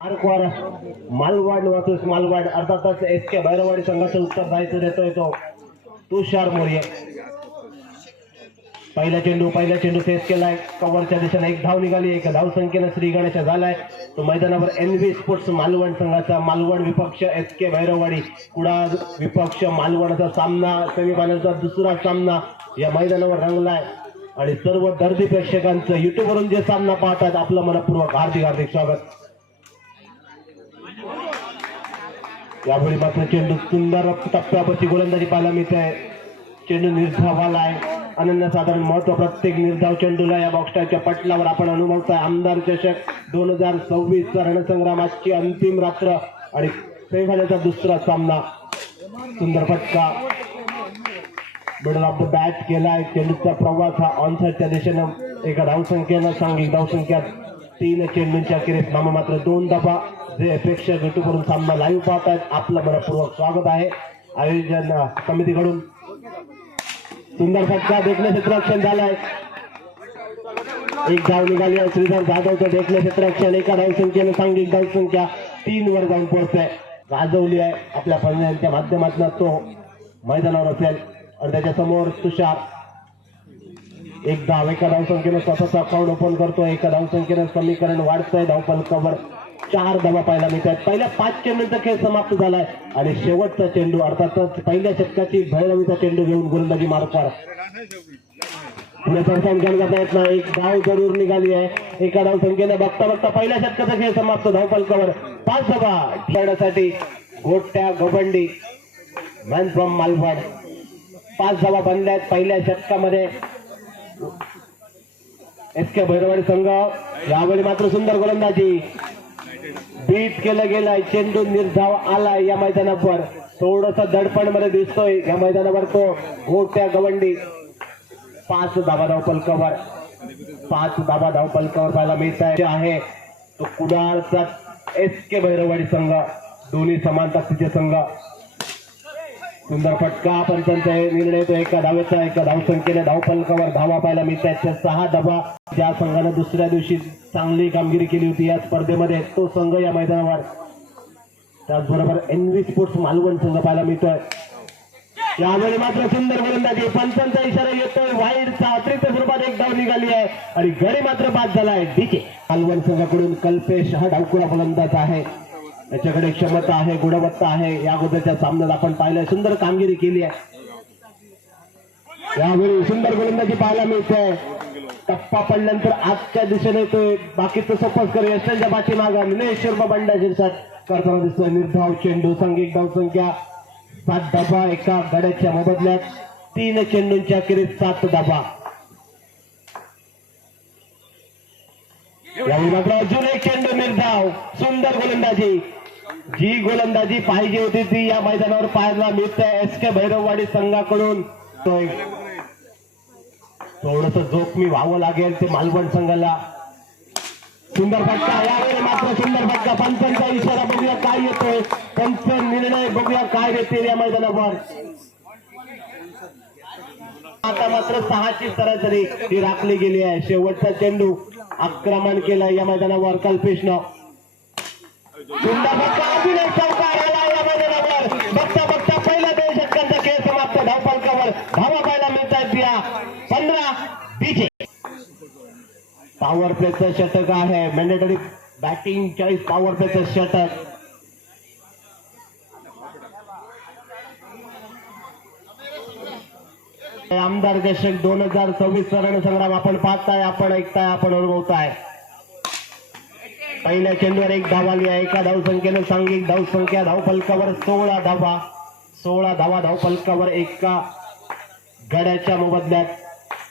मार्कवर मालवाड versus मालवाड अर्थातच SK Bhairwadi संघाचं उत्तरदायित्व देतोय तो तुषार मोर्ये. पहिला चेंडू फेस केलाय कव्हरच्या दिशेने एक धाव निघाली. एक धाव संख्येने श्री गणेश झालाय तो मैदानावर एनव्ही स्पोर्ट्स मालवण संघाचा. मालवण विपक्ष एसके भैरवाडी, कुडाळ विपक्ष मालवणचा सामना सेमीफायनलचा दुसरा सामना या मैदानावर रंगलाय आणि सर्व दर्दी प्रेक्षकांचं युट्यूब वरून जे सामना पाहतात आपलं मनपूर्वक हार्दिक स्वागत. यावेळी मात्र चेंडू सुंदर टप्प्यावरची गोलंदाजी पाहायला मिळते. चेंडू निर्धावाला आहे. अनन्यसाधारण महत्व प्रत्येक निर्धाव चेंडूला या बॉक्सच्या पटलावर आपण अनुभवताय. आमदार चषक 2026 रणसंग्रामाची अंतिम रात्र आणि सेमीफायनलचा दुसरा सामना. सुंदर फटका मिडल ऑफ द बॅट केलाय. चेंडूचा प्रवास हा ऑनसाइडच्या दिशेनं एका धावसंख्येनं सांघिक धावसंख्या 3 चेंडूंच्या अखेरीस नाममात्र 2 धावा. जे प्रेक्षक युट्यूब करून सामना लाईव्ह पाहतात आपलं मनपूर्वक स्वागत आहे. आयोजन समितीकडून सुंदर फटका देखणे क्षेत्ररक्षण झालाय. एक धाव निघाली आहे. श्रीधर जाधवचं देखणे क्षेत्ररक्षण एका धावसंख्येनं सांघिक धावसंख्या 3 वर जाऊन पोहोचतंय. गाजवली आहे आपल्या फलंदाजांच्या माध्यमातून तो मैदानावर असेल आणि त्याच्या समोर तुषार. एक धाव एका धावसंख्येनं स्वतःचा अकाउंट ओपन करतो. एका धावसंख्येनं समीकरण वाढतंय. धावफलकावर 4 धावा पाहायला मिळतात. पहिल्या 5 चेंडूंचा खेळ समाप्त झालाय आणि शेवटचा चेंडू अर्थातच पहिल्या षटकाची भैरवीचा चेंडू घेऊन गोलंदाजी मार्कवर पुढे सरसावून करता येत नाही. एक धाव जरूर निघाली आहे. एका धावसंख्येनं बघता पहिल्या षटकाचा खेळ समाप्त. धावफलकावर 5 धावा खेळण्यासाठी गोट्या गवंडी मॅन फ्रॉम मालवाड 5 धावा बनल्यात पहिल्या षटकामध्ये. एसके भैरवाडी संघ यावेळी मात्र सुंदर गोलंदाजी बीट केलं गेलाय. चेंडू निर्धाव आलाय या मैदानावर. थोडस दडपण मध्ये दिसतोय या मैदानावर तो गोट्या गवंडी. 5 धावा धावफलकावर 5 धावा धावफलकावर पाहायला मिळत आहे. तो कुडाळचा एसके भैरवाडी संघ दोन्ही समान ताकदीचे संघ. सुंदर फटका पंचांचा निर्णय तो एका धावेचा. एका धावसंख्येने धावफलकावर धावा पाहायला मिळतात. 6 धावा ज्या संघाने दुसऱ्या दिवशी चांगली कामगिरी केली होती या स्पर्धेमध्ये तो संघ या मैदानावर. त्याचबरोबर एनव्ही स्पोर्ट्स मालवण संघ पाहायला मिळतोय. यावेळी मात्र सुंदर गोलंदाजी. पंचांचा इशारा येतोय. वाईडचा अतिरिक्त स्वरूपात एक धाव निघाली आहे आणि गडी मात्र बाद झालाय. डीके मालवण संघाकडून कल्पेश हा डावखुरा गोलंदाज आहे. त्याच्याकडे क्षमता आहे, गुणवत्ता आहे. या अगोदरच्या सामन्यात आपण पाहिलंय सुंदर कामगिरी केली आहे. यावेळी सुंदर गोलंदाजी पाहायला मिळते. टप्पा पडल्यानंतर आजच्या दिशेने तो बाकीचं सोपस कर यशांच्या पाठीमागा निलेश्वर बंडा शिरसाट करताना दिसतोय. निर्धाव चेंडू सांघिक धावसंख्या 7 धावा एका गड्याच्या मोबदल्यात. 3 चेंडूंच्या अखेरीस 7 धावा. यावेळी मात्र अजून एक चेंडू निर्धाव. सुंदर गोलंदाजी. जी गोलंदाजी पाहिजे होती ती या मैदानावर पाहायला मिळते एसके भैरववाडी संघाकडून. थोडस जोखमी व्हावं लागेल ते मालवण संघाला. सुंदर फटका. यावेळी मात्र सुंदर फटका. पंचांचा इशारा बघूया काय येतोय. पंच निर्णय बघूया काय देतील या मैदानावर. आता मात्र 6ची सरासरी ही राखली गेली आहे. शेवटचा चेंडू आक्रमण केलं या मैदानावर कल्पेशनं. सुंदर फटका. अजून एक चौकार आला या मैदानावर. बघता पहिल्या 2 षटकांचा खेळ समाप्त. धावफलकावर धावा पाहायला मिळतात या 15 डीजे. पॉवर प्लेचं षटक आहे. मॅन्डेटरी बॅटिंग चॉईस पॉवर प्लेचं षटक. आमदार चषक 2026 रणसंग्राम आपण पाहताय, आपण ऐकताय, आपण अनुभवताय. पहिल्या चेंडूवर एक धाव आली आहे. एका धावसंख्येनं सांघिक धावसंख्या धावफलकावर 16 धावा. 16 धावा धावफलकावर एका गड्याच्या मोबदल्यात.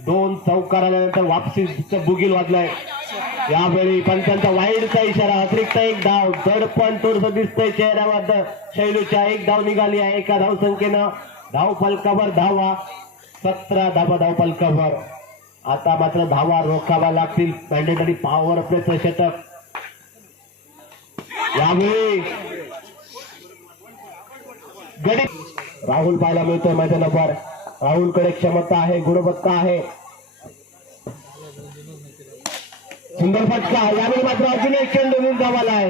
2 चौकार आल्यानंतर वापसीचं बुगील वाजलंय. यावेळी पंचांचा वाईडचा इशारा. अतिरिक्त एक धाव. दडपण थोडंसं दिसतंय चेहऱ्यावर शैलूच्या. एक धाव निघाली आहे एका धावसंख्येनं. धावफलकावर धावा 17 धावा धावफलकावर. आता मात्र धावा रोखावा लागतील. मॅन्डेटरी पॉवर प्लेचं षटक. यावेळी गडी राहुल पाहायला मिळतोय मैदानावर. राहुलकडे क्षमता आहे, गुणवत्ता आहे. सुंदर फटका. यावेळी मात्र अजून एक चेंडू निर्धाव आलाय.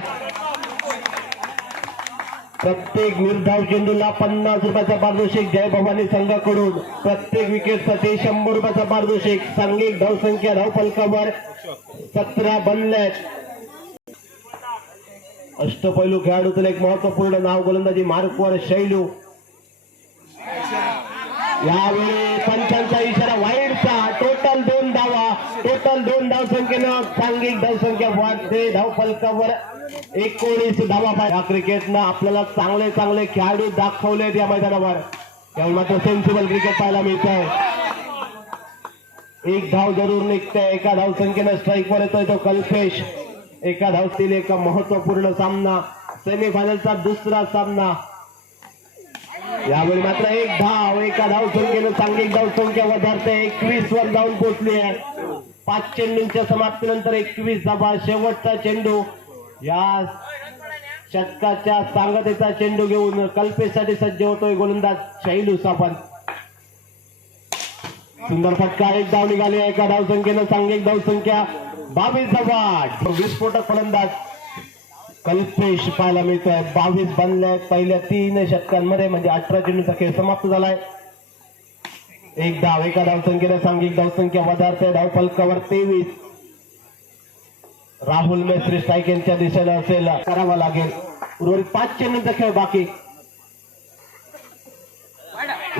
प्रत्येक निर्धाव चेंडूला 50 रुपयाचा पारितोषिक जय भवानी संघाकडून, प्रत्येक विकेटसाठी 100 रुपयाचा पारितोषिक. सांघिक धावसंख्या धावफलकावर 17 बनल्यात. अष्टपैलू खेळाडूचं एक महत्वपूर्ण नाव गोलंदाजी मार्कवर शैलू. यावेळी पंचांचा इशारा वाईडचा. टोटल 2 धावा, टोटल 2 धावसंख्येनं सांघिक धावसंख्या वाढते. धावफलकावर 19 धावा. या क्रिकेटनं आपल्याला चांगले चांगले खेळाडू दाखवलेत या मैदानावर. त्यामुळे मात्र सेन्सिबल क्रिकेट पाहायला मिळत आहे. एक धाव जरूर निघते. एका धावसंख्येनं स्ट्राईकवर येतोय तो कल्पेश. एका धावतील एक महत्वपूर्ण सामना, सेमीफायनलचा दुसरा सामना. यावेळी मात्र एक धाव. एका धावसंख्येनं सांघिक धावसंख्या वधारते. 21 वर जाऊन पोहोचली आहे. 5 चेंडूंच्या समाप्तीनंतर 21 धावा. शेवटचा चेंडू या षटकाच्या सांगतेचा चेंडू घेऊन कल्पेशसाठी सज्ज होतोय गोलंदाज शैलू सापन. सुंदर फटका. एक धाव निघाली. एका धावसंख्येनं सांघिक धावसंख्या 22 धावा. विस्फोटक फलंदाज कल्पेश पाहायला मिळतोय. 22 बनले पहिल्या 3 षटकांमध्ये, म्हणजे 18 चेंडूचा खेळ समाप्त झालाय. एक धाव. एका धावसंख्येनं सांघिक धावसंख्या वधारते. धावफलकावर 23. राहुल मेस्त्री स्ट्राईक यांच्या दिशेला असेल, करावा लागेल. उर्वरित 5 चेंडूंचा खेळ बाकी.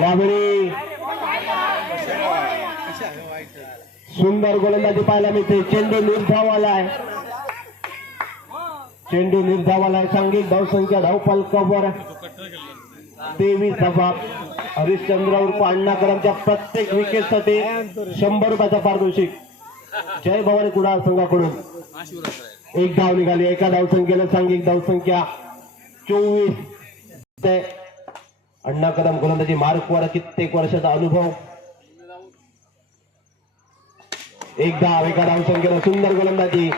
यावेळी सुंदर गोलंदाजी पाहायला मिळते. चेंडू निर्धावालाय. चेंडू निर्धावालाय. सांघिक धावसंख्या धावफलकावर 23 धावा. हरिश्चंद्र उर्फ अण्णाकरांच्या प्रत्येक विकेटसाठी 100 रुपयाचा पारितोषिक जय भवानी कुडाळ संघाकडून. एक धाव निघाली. एका धावसंख्येनं सांघिक धावसंख्या 24. अण्णा कदम गोलंदाजी मार्कवर कित्येक वर्षाचा अनुभव. एक धाव. एका धावसंख्येनं सुंदर गोलंदाजी.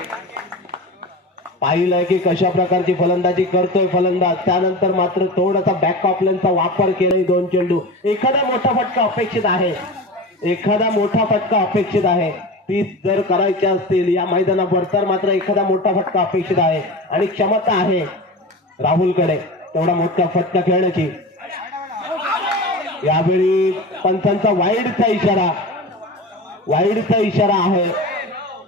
पाहिलंय की कशा प्रकारची फलंदाजी करतोय फलंदाज. त्यानंतर मात्र थोडासा बॅकअप लेनचा वापर केलाय. 2 चेंडू. एखादा मोठा फटका अपेक्षित आहे. एखादा मोठा फटका अपेक्षित आहे. 30 जर करायचे असतील या मैदानावर तर मात्र एखादा मोठा फटका अपेक्षित आहे आणि क्षमता आहे राहुलकडे तेवढा मोठा फटका खेळण्याची. यावेळी पंचांचा वाईडचा इशारा. वाईडचा इशारा आहे.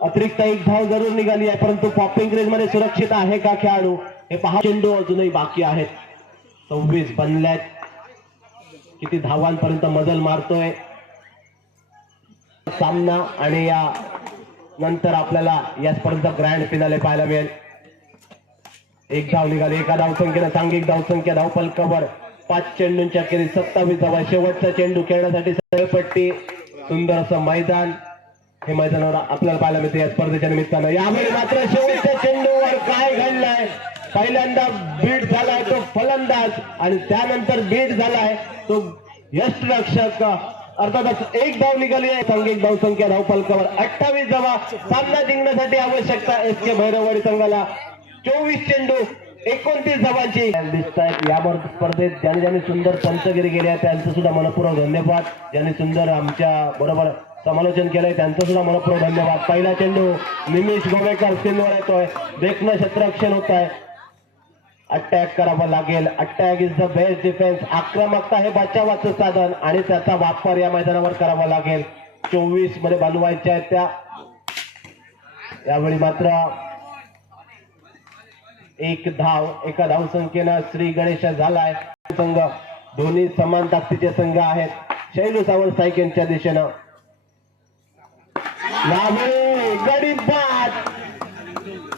अतिरिक्त एक धाव जरूर निघाली आहे, परंतु पॉपिंग रेंज मध्ये सुरक्षित आहे का खेळाडू हे पहा. चेंडू अजूनही बाकी आहेत. 26 बनल्यात. किती धावांपर्यंत मजल मारतोय सामना आणि या नंतर आपल्याला या स्पर्धेचा ग्रँड फिनाले पाहायला मिळेल. एक धाव निघाली. एका धावसंख्येनं सांघिक धावसंख्या धावफलकावर 5 चेंडूंच्या अखेरीस 27 धावा. शेवटचा चेंडू खेळण्यासाठी सळपट्टी. सुंदर असं मैदान हे मैदानावर आपल्याला पाहायला मिळते या स्पर्धेच्या निमित्तानं. यावेळी मात्र शेवटच्या चेंडूवर काय घडलंय. पहिल्यांदा बीट झालाय तो फलंदाज आणि त्यानंतर बीट झालाय तो यष्टिरक्षक. अर्थातच एक धाव निघाली आहे. सांघिक धावसंख्या धावफलकावर 28 धावा. सामना जिंकण्यासाठी आवश्यकता एस के भैरववाडी संघाला 24 चेंडू 29 धावांची दिसत आहेत. यावर स्पर्धेत ज्यांनी सुंदर पंचगिरी गेले आहे त्यांचं सुद्धा मनपूर्वक धन्यवाद. ज्यांनी सुंदर आमच्या बरोबर समालोचन केलंय त्यांचं सुद्धा मनपूर्वक धन्यवाद. पहिला चेंडू निमिष गोवेकर स्क्रीनवर येतोय. देखणं क्षेत्ररक्षण होत आहे. अटॅक करावा लागेल. Attack is the best defence. आक्रमकता हे बचावाचं साधन आणि त्याचा वापर या मैदानावर करावा लागेल. 24 मध्ये बनवायच्या आहेत त्या. यावेळी मात्र एक धाव. एका धावसंख्येनं श्री गणेश झालाय. संघ दोन्ही समान ताकदीचे संघ आहेत. शैलू सावंत स्ट्राईक यांच्या दिशेनं. यावेळी गडी बाद.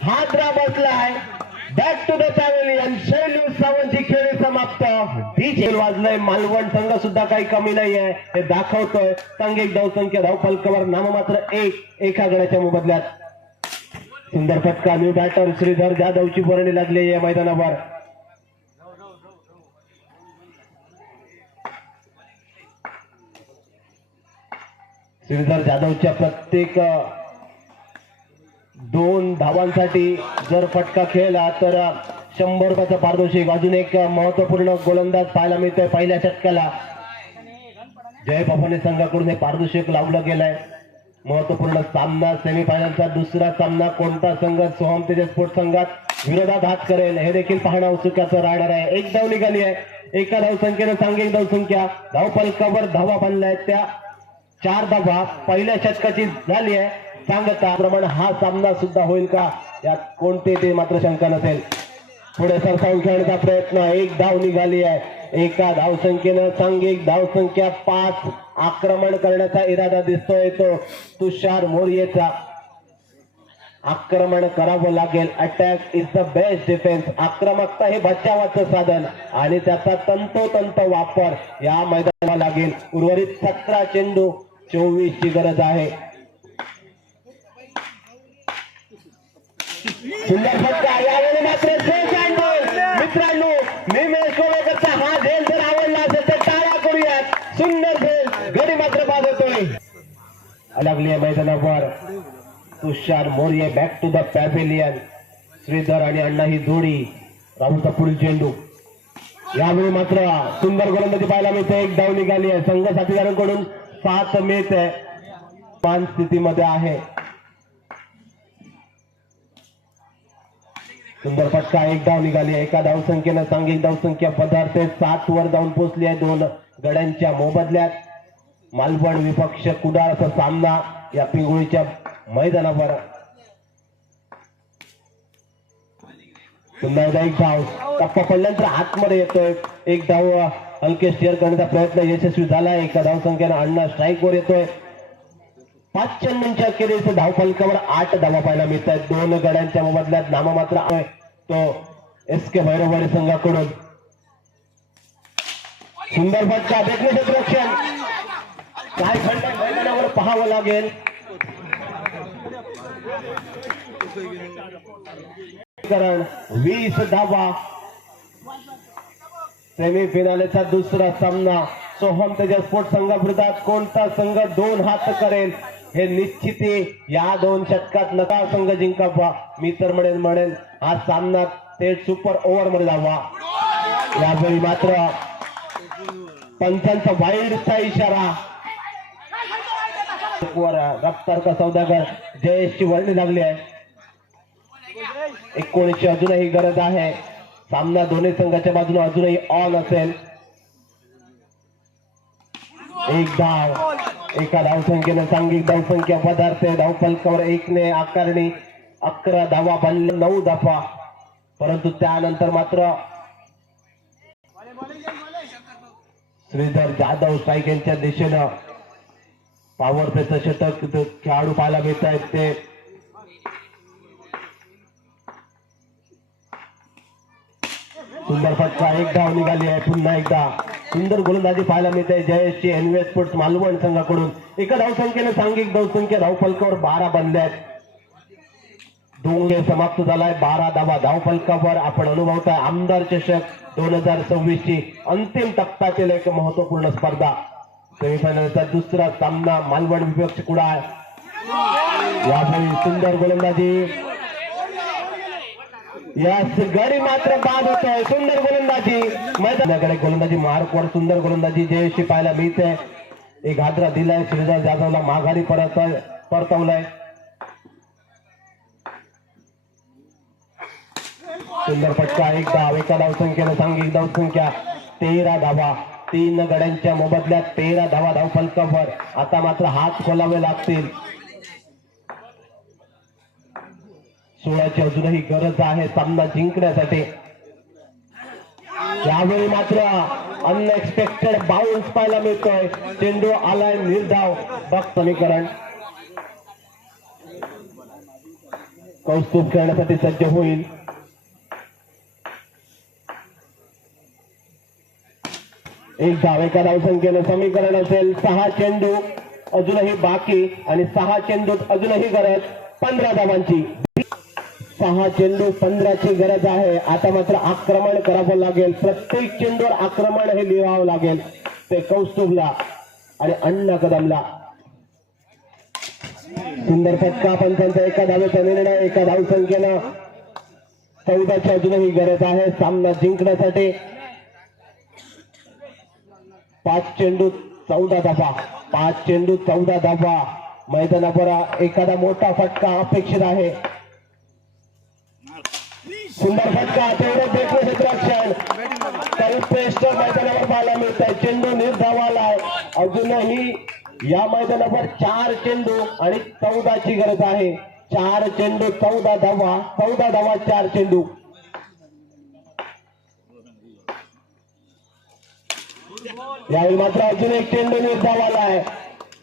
हादरा बसलाय. Back to the pavilion. Shailu सावंतची खेळी समाप्त. डीजे वाजलंय. मालवण संघ सुद्धा काही कमी नाहीये हे दाखवतोय. सांघिक धावसंख्या धावफलकावर नाममात्र 1. एका गड्याच्या मोबदल्यात. सुंदर फटका. न्यू बॅटर श्रीधर जाधवची वर्णी लागली या मैदानावर. श्रीधर जाधवच्या प्रत्येक 2 धावांसाठी जर फटका खेळला तर 100 रुपयाचा पारितोषिक. अजून एक महत्वपूर्ण गोलंदाज पाहायला मिळतोय पहिल्या षटकाला. जय भवानी संघाकडून हे पारितोषिक लावलं गेलंय. महत्वपूर्ण सामना सेमीफायनलचा दुसरा सामना. कोणता संघ? सोहम तेजस स्पोर्ट्स संघात विरोधात हात करेल हे देखील पाहणं उत्सुकाचं राहणार आहे. एक धाव निघाली आहे. एका धावसंख्येनं सांघिक धावसंख्या धावफलकावर धावा बांधल्या आहेत त्या 4 धावा पहिल्या षटकाची झाली आहे. सांगता प्रमाणे हा सामना सुद्धा होईल का यात कोणते ते मात्र शंका नसेल. पुढे सरसावून खेळण्याचा प्रयत्न. एक धाव निघाली आहे. एका धावसंख्येनं सांघिक धावसंख्या 5 आक्रमण करण्याचा इरादा दिसतोय तो तुषार मोर्येचा. आक्रमण करावं लागेल. Attack is the best defence. आक्रमकता हे बचावाचं साधन आणि त्याचा तंतोतंत वापर या मैदानाला लागेल. उर्वरित 17 चेंडू 24 ची गरज आहे. सुंदर फटका यावेळी मात्र मित्रांनो निमेश कोळेकरचा हा झेल जर आवडला असेल तर टाळ्या करूयात. सुंदर झेल गडी मात्र बाद होतोय. लागली आहे मैदानावर. Tushar Morye back to the pavilion. Shridhar आणि अण्णा ही जोडी. राहुलचा पुढील चेंडू. यावेळी मात्र सुंदर गोलंदाजी पाहायला मिळते. एक धाव निघाली आहे. संघ साथीदारांकडून 7 मिळत आहे. 5 स्थितीमध्ये आहे. सुंदर फटका. एक धाव निघाली आहे. एका धावसंख्येनं सांघिक धावसंख्या पदार्थ 7 वर जाऊन पोहोचली आहे. 2 गड्यांच्या मोबदल्यात. मालवण विपक्ष कुडाळ असा सामना या पिंगुळीच्या मैदानावर. पुन्हा एकदा एक धाव. टप्पा पडल्यानंतर आतमध्ये येतोय. एक धाव हलके स्टिअर करण्याचा प्रयत्न यशस्वी झाला. एका धावसंख्येनं अण्णा स्ट्राईक वर येतोय. 5 चेंडूंच्या अखेरीस धावफलकावर 8 धावा पाहायला मिळत आहेत. 2 गड्यांच्या मोबदल्यात नाममात्र आहे तो SK भैरववाडी संघाकडून. सुंदर फटका. देखणे रक्षण. काय खंड मैदानावर पाहावं लागेल. 20 धावा. सेमीफिनालेचा दुसरा सामना. सोहम तेजस स्पोर्ट्स संघाविरोधात कोणता संघ 2 हात करेल हे निश्चित या 2 षटकात नका संघ जिंकावा. मी तर म्हणेन हा सामना थेट सुपर ओव्हर मध्ये जावा. यावेळी मात्र पंचांचा वाईडचा इशारा. रफ्तार का सौदागर जयेशची वर्णी लागली आहे. 19 अजूनही गरज आहे. सामना दोन्ही संघाच्या बाजूने अजूनही ऑन असेल. एक धाव. एका धावसंख्येनं सांघिक धावसंख्या पदार्थ धावफलकावर 1 ने आकारणी. 11 धावा बनले. 9 धावा. परंतु त्यानंतर मात्र श्रीधर जाधव स्ट्राईक यांच्या दिशेनं पॉवर प्लेचं षटक खेळाडू पाहायला मिळत आहेत. ते सुंदर फटका. एक धाव निघाली आहे. पुन्हा एकदा सुंदर गोलंदाजी पाहायला मिळते जयेशची एनव्हीएस स्पोर्ट्स मालवण संघाकडून. एका धावसंख्येनं सांघिक धावसंख्या धावफलकावर 12 बनल्या आहेत. 2 समाप्त झालाय. 12 धावा धावफलकावर. आपण अनुभवताय आमदार चषक 2026 ची अंतिम टप्प्यातील एक महत्वपूर्ण स्पर्धा. सेमीफायनलचा दुसरा सामना मालवण विपक्ष कुडाळ. यावेळी सुंदर गोलंदाजी. यास गडी मात्र बाद होतोय. सुंदर गोलंदाजी. मैदानाकडे गोलंदाजी मार्कवर सुंदर गोलंदाजी जयेशची पाहायला मिळते. एक हादरा दिलाय. श्रीधर जाधवला माघारी परतवलाय. सुंदर फटका. एक धाव. एका धावसंख्येनं सांघिक धावसंख्या 13 धावा. 3 गड्यांच्या मोबदल्यात 13 धावा धावफलकावर. आता मात्र हात खोलावे लागतील. 16ची अजूनही गरज आहे सामना जिंकण्यासाठी. यावेळी मात्र अनएक्सपेक्टेड बाउन्स पाहायला मिळतोय. चेंडू आलाय निर्धाव. बघ समीकरण. कौस्तुभ खेळण्यासाठी सज्ज होईल. एक धाव. एका धावसंख्येनं समीकरण असेल. 6 चेंडू अजूनही बाकी आणि 6 चेंडूत अजूनही गरज 15 धावांची. 6 चेंडू 15 ची गरज आहे. आता मात्र आक्रमण करावं लागेल. प्रत्येक चेंडूवर आक्रमण हे लिहावं लागेल. ते कौस्तुभला आणि अण्णा कदमला. सुंदर फटका. पंचांचा एका धावेचा निर्णय. एका धावसंख्येनं 14 ची अजूनही गरज आहे सामना जिंकण्यासाठी. 5 चेंडू 14 धावा. 5 चेंडू 14 धावा. मैदानावर एखादा मोठा फटका अपेक्षित आहे. सुंदर फटका, तेवढं देखणं क्षेत्ररक्षण कल्पेस्ट मैदानावर पाहायला मिळत आहे. चेंडू निर्धाव आलाय. अजूनही या मैदानावर 4 चेंडू आणि 14ची गरज आहे. 4 चेंडू 14 धावा, 14 धावा 4 चेंडू. यावेळी मात्र अजून एक चेंडू निर्धाव आलाय.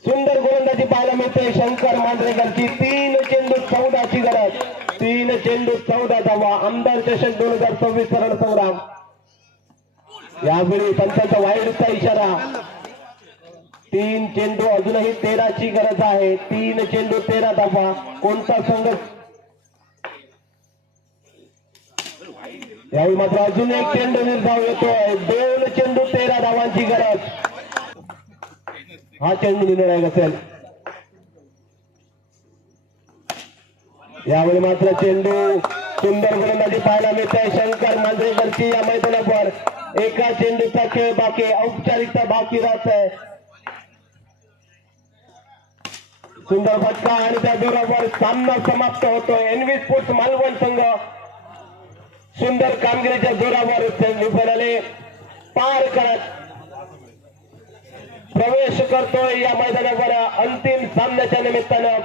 सुंदर गोलंदाजी पाहायला मिळते शंकर मांजरेकरची. 3 चेंडू 14ची गरज, 3 चेंडू 14 धावा. आमदार चषक 2026 रणसंग्राम. यावेळी पंचांचा वाईडचा इशारा. 3 चेंडू अजूनही 13ची गरज आहे. 3 चेंडू 13 धावा. कोणता संघ? यावेळी मात्र अजून एक चेंडू निर्धाव येतोय. 2 चेंडू 13 धावांची गरज. हा चेंडू निर्णायक असेल. यावेळी मात्र चेंडू सुंदर गोलंदाजी पाहायला मिळते शंकर मांजरेकरची. या मैदानावर एका चेंडूचा खेळ बाकी, औपचारिकता बाकी राहत आहे. सुंदर फटका आणि त्या जोरावर सामना समाप्त होतोय. एनव्ही स्पोर्ट्स मालवण संघ सुंदर कामगिरीच्या जोरावर सेमीफायनल पार करत प्रवेश करतोय या मैदानावर. अंतिम सामन्याच्या निमित्तानं